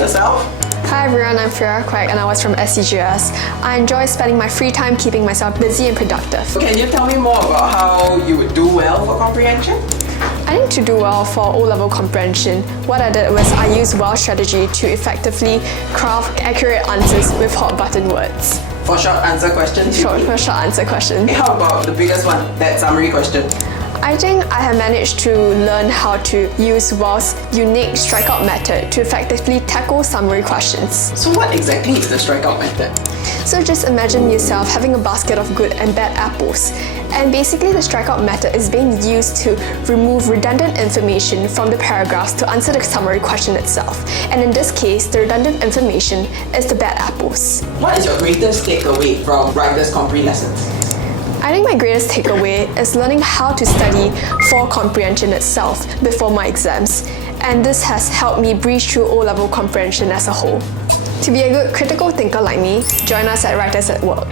yourself. Hi everyone, I'm Fiora and I was from SCGS. I enjoy spending my free time keeping myself busy and productive. Can you tell me more about how you would do well for comprehension? I think to do well for O-Level comprehension, what I did was I used WOW strategy to effectively craft accurate answers with hot button words. For short answer questions? For short answer questions. How about the biggest one, that summary question? I think I have managed to learn how to use WOW's unique strikeout method to effectively tackle summary questions. So what exactly is the strikeout method? So just imagine yourself having a basket of good and bad apples. And basically the strikeout method is being used to remove redundant information from the paragraphs to answer the summary question itself. And in this case, the redundant information is the bad apples. What is your greatest takeaway from Writer's Compre lessons? I think my greatest takeaway is learning how to study for comprehension itself before my exams, and this has helped me breeze through O-Level comprehension as a whole. To be a good critical thinker like me, join us at Writers at Work.